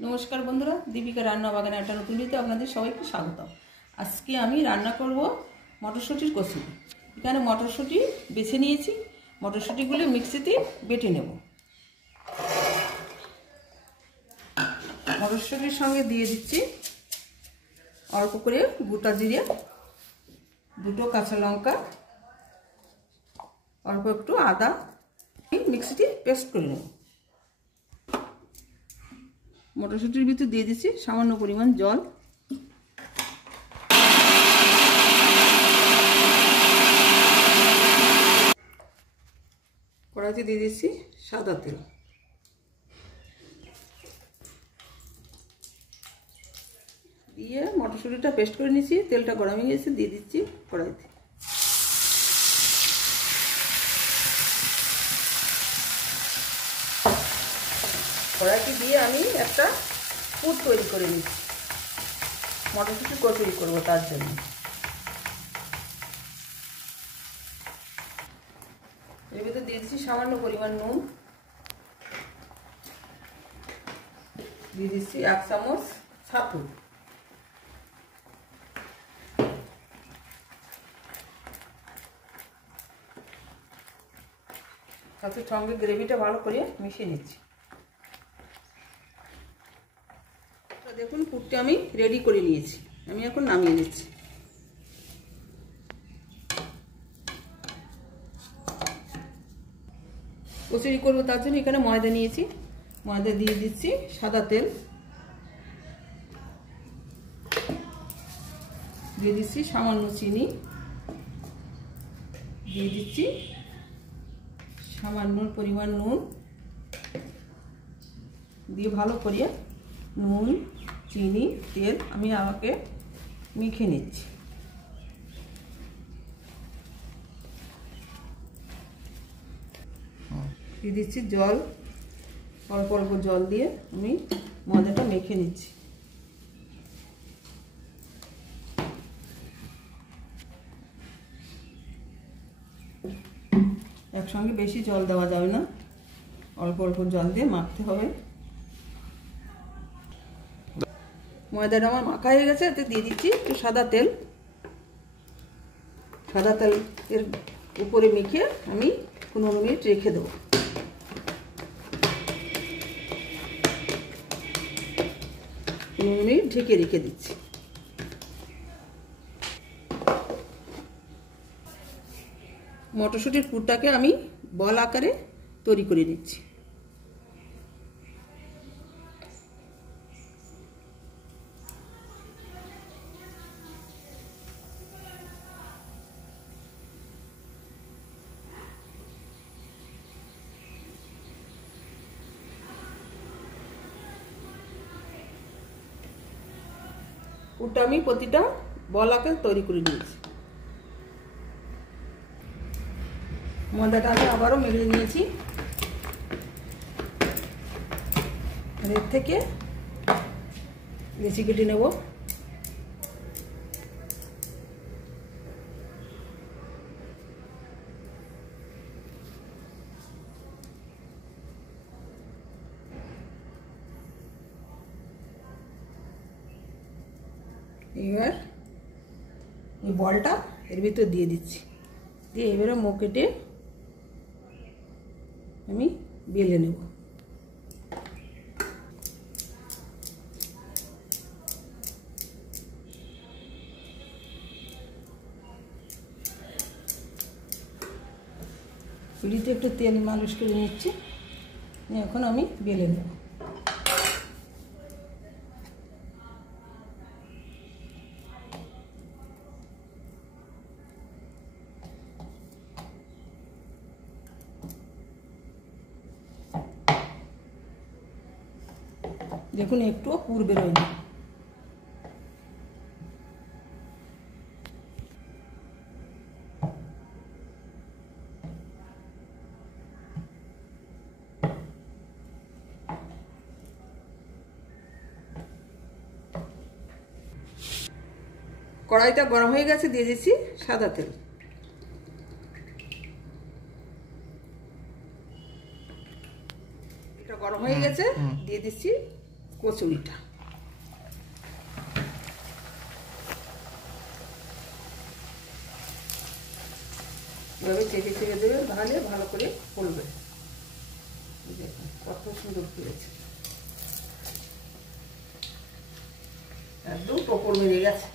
নমস্কার বন্ধুরা, দীপিকা রান্না বাগানে একটা নতুন ভিডিওতে আপনাদের সবাইকে স্বাগত। আজকে আমি রান্না করব মটরশুঁটির কচুরি। এখানে মটরশুঁটি বেছে নিয়েছি, মটরশুঁটিগুলো মিক্সিতে বেটে নেব। মটরশুঁটির সঙ্গে দিয়ে দিচ্ছি অল্প করে গোটা জিরে, দুটো কাঁচা লঙ্কা, অল্প একটু আদা, মিক্সিতে পেস্ট করে নেব। মটরশুঁটির ভিতরে দিয়ে দিচ্ছি সামান্য পরিমাণ জল, কড়াইতে দিয়ে দিচ্ছি সাদা তেল, দিয়ে মটরশুঁটিটা পেস্ট করে নিচ্ছি। তেলটা গরম হয়ে গেছে, দিয়ে দিচ্ছি কড়াইতে। কড়াইতে দিয়ে আমি একটা পুর তৈরি করে নিচ্ছি, মটরশুঁটি কচুরি করবো তার জন্য। এর ভিতরে দিয়ে দিচ্ছি সামান্য পরিমাণ নুন, দিয়ে দিচ্ছি 1 চামচ ছাতু, ছাতুর সঙ্গে গ্রেভিটা ভালো করে মিশিয়ে নিচ্ছি। দেখুন পুরটা আমি রেডি করে নিয়েছি, আমি এখন নামিয়ে নিচ্ছি। কচুরি করবো তার জন্য এখানে ময়দা নিয়েছি, ময়দা দিয়ে দিচ্ছি সাদা তেল, দিয়ে দিচ্ছি সামান্য চিনি, দিয়ে দিচ্ছি সামান্য পরিমাণ নুন, দিয়ে ভালো করে নুন, চিনি, তেল আমি আমাকে মেখে নিচ্ছি। দিয়ে দিচ্ছি জল, অল্প অল্প জল দিয়ে আমি ময়দাটা মেখে নিচ্ছি। একসঙ্গে বেশি জল দেওয়া যাবে না, অল্প অল্প জল দিয়ে মাখতে হবে। ময়দাটা আমার মাখা হয়ে গেছে, এতে দিয়ে দিচ্ছি একটু সাদা তেল। সাদা তেল এর উপরে মেখে আমি 15 মিনিট রেখে দেবো। মিনিট ঢেকে রেখে দিচ্ছি। মটরশুঁটির পুরটাকে আমি বল আকারে তৈরি করে নিচ্ছি। পুরটা আমি প্রতিটা বল আকারে তৈরি করে নিয়েছি। ময়দাটা আমি আবারও মেখে নিয়েছি, এর থেকে বেশি কেটে নেব। এবার এই বলটা এর ভিতর দিয়ে দিচ্ছি, দিয়ে এবারে মুখ কেটে আমি বেলে নেব। পুরিতে একটু তেল মালিশ করে নিচ্ছি, এখন আমি বেলে নেব। দেখুন একটু পুর বেরোয়নি। কড়াইটা গরম হয়ে গেছে, দিয়ে দিচ্ছি সাদা তেল। এটা গরম হয়ে গেছে, দিয়ে দিচ্ছি কচুরিটা। এভাবে চেপে চেপে দেবে, তাহলে ভালো করে ফুলবে। দেখুন কত সুন্দর ফুলেছে, একদম টোপর মেরে গেছে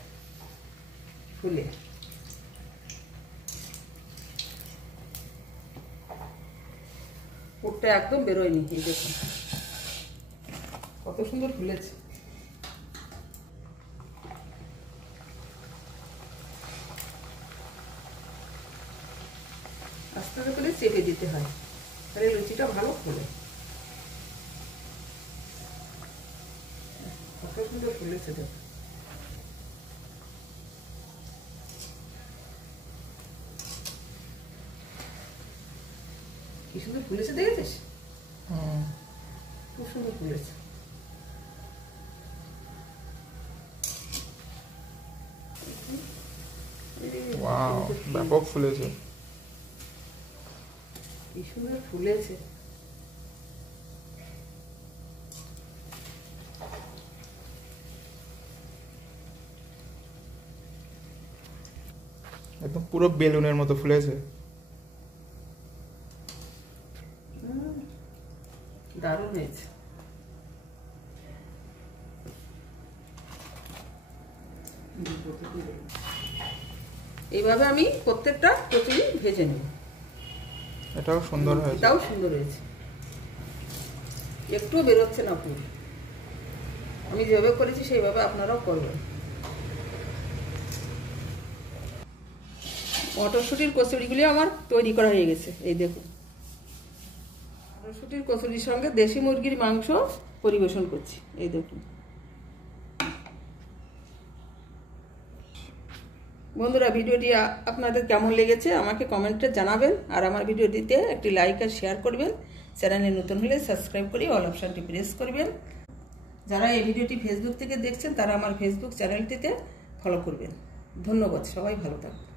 ফুলে। পুরটা একদম বেরোয়নি। এই দেখুন কত সুন্দর ফুলেছে। আস্তে আস্তে করে চেপে দিতে হয়, তাহলে লুচিটা ভালো ফুলে। কত সুন্দর ফুলেছে দেখুন। কি সুন্দর ফুলেছে, দেখেছিস? খুব সুন্দর ফুলেছে। ওয়াও, ব্যাপক ফুলেছে। কি সুন্দর ফুলেছে। একদম পুরো বেলুনের মতো ফুলেছে। দারুণ হয়েছে। এইভাবে আমি প্রত্যেকটা কচুরি ভেজে নেব। এটাও সুন্দর হয়েছে। এটাও সুন্দর হয়েছে, একটুও বেরোচ্ছে না পুরো। আমি যেভাবে করেছি সেইভাবে আপনারাও করবেন। মটরশুঁটির কচুরিগুলি আমার তৈরি করা হয়ে গেছে। এই দেখুন, মটরশুঁটির কচুরির সঙ্গে দেশি মুরগির মাংস পরিবেশন করছি। এই দেখুন বন্ধুরা, ভিডিওটি আপনাদের কেমন লেগেছে আমাকে কমেন্টে জানাবেন। আর আমার ভিডিওটিতে একটি লাইক আর শেয়ার করবেন। চ্যানেলে নতুন হলে সাবস্ক্রাইব করে অল অপশানটি প্রেস করবেন। যারা এই ভিডিওটি ফেসবুক থেকে দেখছেন তারা আমার ফেসবুক চ্যানেলটিতে ফলো করবেন। ধন্যবাদ, সবাই ভালো থাকবেন।